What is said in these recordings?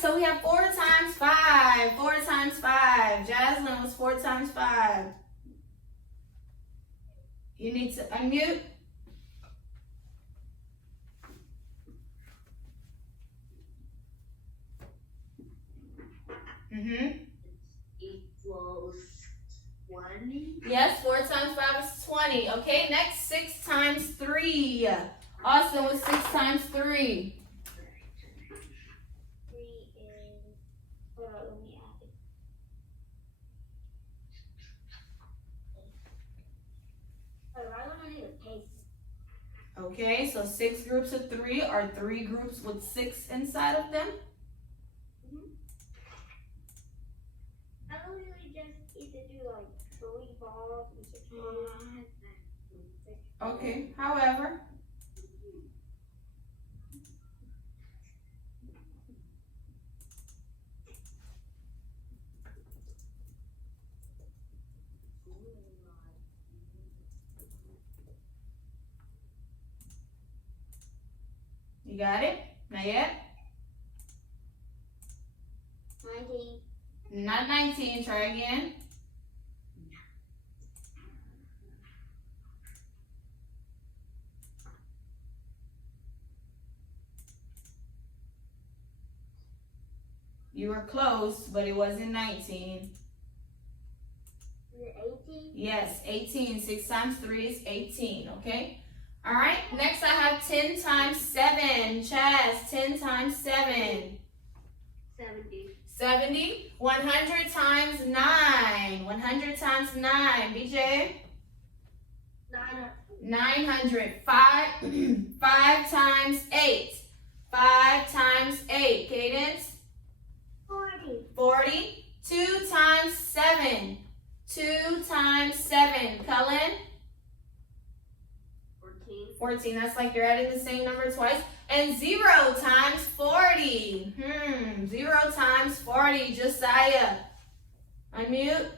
so we have 4 times 5. 4 times 5. Jaslyn, what's 4 times 5? You need to unmute. Equals 20. Yes, 4 times 5 is 20. Okay, next 6 times 3. Austin, what's 6 times 3? 3 is, hold on, let me add it. I don't need a pace. Okay, so 6 groups of 3 are 3 groups with 6 inside of them. I usually just either do like 3 balls and 6 balls. Okay, however. You got it? Not yet? 19. Not 19. Try again. You were close, but it wasn't 19. Is it 18? Yes, 18. 6 times 3 is 18, okay? All right, next I have 10 times 7. Chaz, 10 times 7. 70. 70. 100 times 9. 100 times 9. BJ? 900. 5 times 8. 5 times 8. Cadence? 40. 40. 2 times 7. 2 times 7. Cullen? 14. That's like you're adding the same number twice. And 0 times 40. 0 times 40. Josiah. Unmute.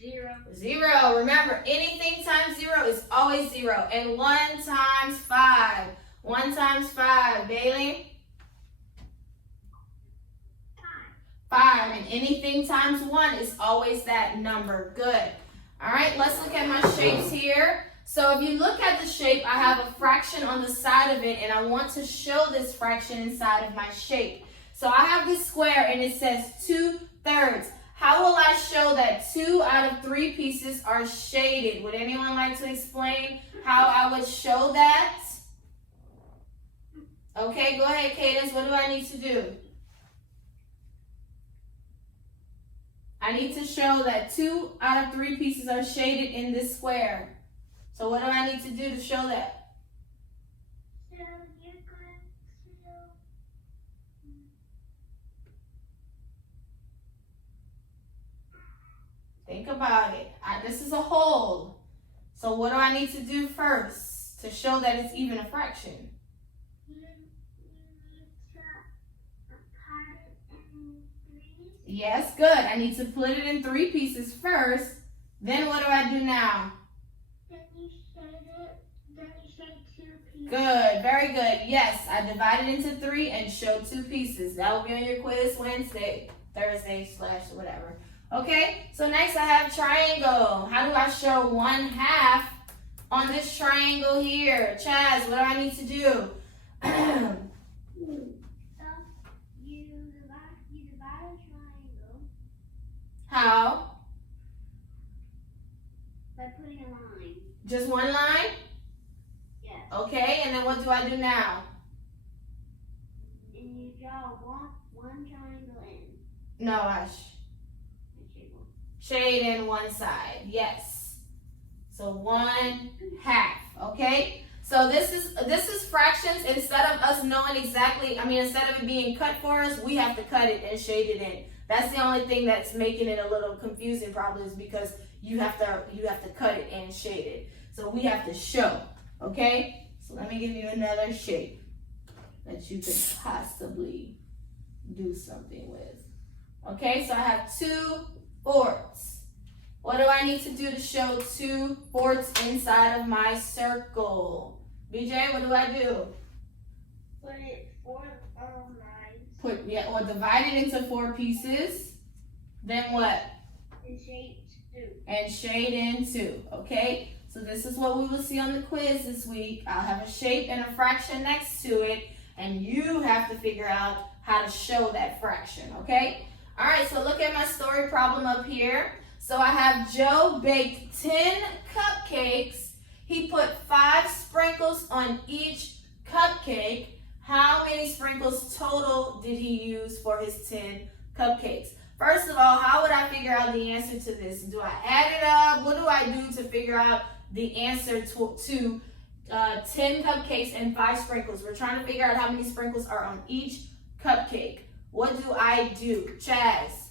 0. 0. Remember, anything times 0 is always 0. And 1 times 5. 1 times 5. Bailey. 5. And anything times 1 is always that number. Good. All right, let's look at my shapes here. So if you look at the shape, I have a fraction on the side of it, and I want to show this fraction inside of my shape. So I have this square, and it says 2/3. How will I show that 2 out of 3 pieces are shaded? Would anyone like to explain how I would show that? Okay, go ahead, Cadence. What do I need to do? I need to show that 2 out of 3 pieces are shaded in this square. So what do I need to do to show that? So you're going to... Think about it. This is a whole. So what do I need to do first to show that it's even a fraction? You need to cut it in 3. Yes, good. I need to split it in 3 pieces first. Then what do I do now? Then you shade 2 pieces. Good, very good. Yes, I divided into 3 and showed 2 pieces. That will be on your quiz Thursday / whatever. Okay, so next I have triangle. How do I show 1/2 on this triangle here? Chaz, what do I need to do? You divide a triangle How? by putting a line. Just one line? Yes. Okay, and then what do I do now? And you draw one triangle in. No, Ash. Shade in one side, yes. So 1/2, okay? So this is fractions. Instead of us knowing exactly, instead of it being cut for us, we have to cut it and shade it in. That's the only thing that's making it a little confusing probably is because you have to cut it and shade it. So we have to show, okay? So let me give you another shape that you could possibly do something with. Okay, so I have 2/4. What do I need to do to show 2/4 inside of my circle? BJ, what do I do? Put it 4 9s. Or divide it into 4 pieces. Then what? And shade 2. And shade in 2, okay? So this is what we will see on the quiz this week. I'll have a shape and a fraction next to it, and you have to figure out how to show that fraction, okay? All right, so look at my story problem up here. So I have Joe baked 10 cupcakes. He put 5 sprinkles on each cupcake. How many sprinkles total did he use for his 10 cupcakes? First of all, how would I figure out the answer to this? Do I add it up? What do I do to figure out the answer to 10 cupcakes and 5 sprinkles? We're trying to figure out how many sprinkles are on each cupcake. What do I do? Chaz?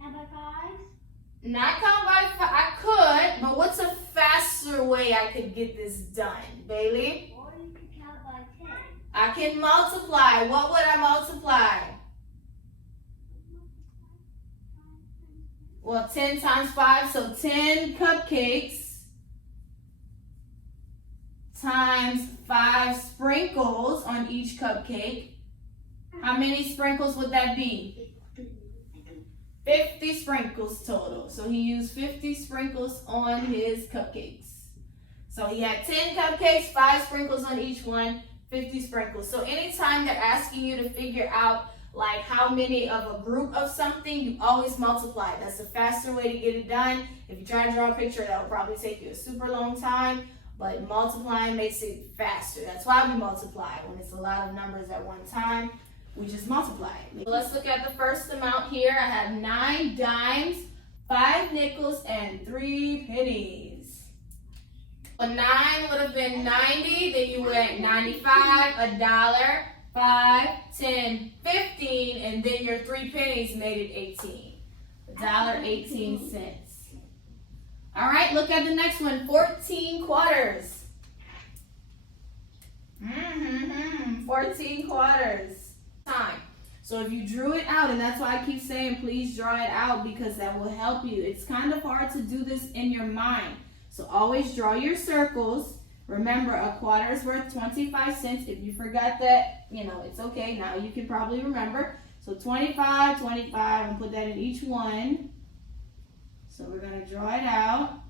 Count by 5s? Not count by 5. I could, but what's a faster way I could get this done? Bailey? Or you can count by 10. I can multiply. What would I multiply? Well, 10 times 5, so 10 cupcakes times 5 sprinkles on each cupcake. How many sprinkles would that be? 50 sprinkles total. So he used 50 sprinkles on his cupcakes. So he had 10 cupcakes, 5 sprinkles on each one, 50 sprinkles. So anytime they're asking you to figure out like how many of a group of something, you always multiply. That's a faster way to get it done. If you try to draw a picture, that'll probably take you a super long time, but multiplying makes it faster. That's why we multiply. When it's a lot of numbers at one time, we just multiply it. Let's look at the first amount here. I have 9 dimes, 5 nickels, and 3 pennies. A 9 would have been 90, then you went 95, $1, 5, 10, 15, and then your 3 pennies made it 18. $1.18. All right, look at the next one, 14 quarters. 14 quarters. Time. So if you drew it out, and that's why I keep saying please draw it out, because that will help you. It's kind of hard to do this in your mind. So always draw your circles. Remember, a quarter is worth 25 cents. If you forgot that, it's okay. Now you can probably remember. So 25, 25, and put that in each one. So we're going to draw it out.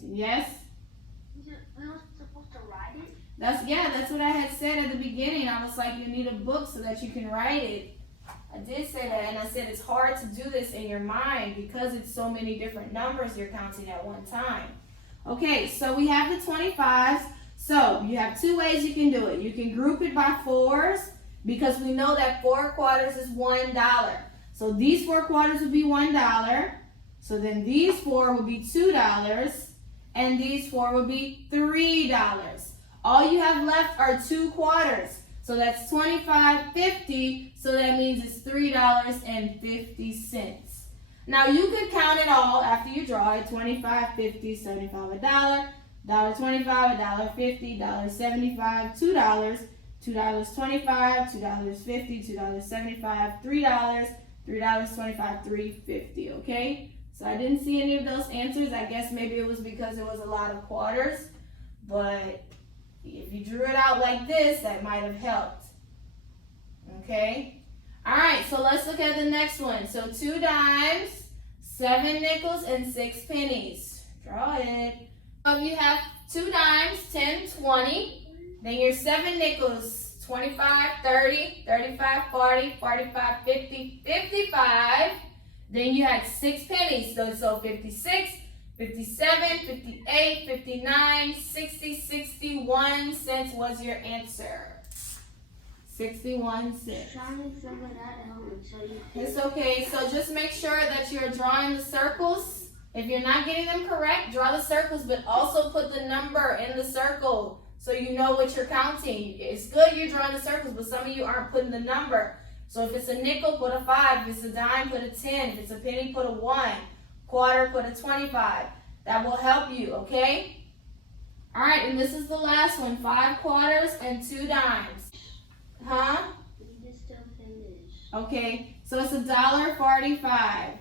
Yes? We were supposed to write it? That's what I had said at the beginning. I was like, you need a book so that you can write it. I did say that, and I said it's hard to do this in your mind because it's so many different numbers you're counting at one time. Okay, so we have the 25s. So you have 2 ways you can do it. You can group it by 4s because we know that 4 quarters is $1. So these 4 quarters would be $1. So then these 4 would be $2, and these 4 would be $3. All you have left are 2 quarters. So that's 25, 50, so that means it's $3.50. Now you could count it all after you draw it, 25, 50, 75, $1, $1.25, $1.50, $1.75, $2, $2.25, $2.50, $2.75, $3, $3.25, $3.50, okay? So I didn't see any of those answers. I guess maybe it was because it was a lot of quarters, but if you drew it out like this, that might have helped. Okay? All right, so let's look at the next one. So 2 dimes, 7 nickels, and 6 pennies. Draw it. So if you have 2 dimes, 10, 20, then your 7 nickels, 25, 30, 35, 40, 45, 50, 55. Then you had 6 pennies, so 56, 57, 58, 59, 60, 61 cents was your answer. 61 cents. It's okay. So just make sure that you're drawing the circles. If you're not getting them correct, draw the circles, but also put the number in the circle so you know what you're counting. It's good you're drawing the circles, but some of you aren't putting the number. So if it's a nickel, put a 5. If it's a dime, put a 10. If it's a penny, put a 1. Quarter, put a 25. That will help you, okay? All right, and this is the last one. 5 quarters and 2 dimes. Huh? We just don't finish. Okay, so it's $1.45.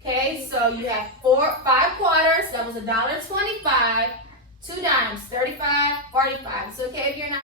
Okay, so you have 5 quarters. That was $1.25. 2 dimes, 35, 45. It's okay if you're not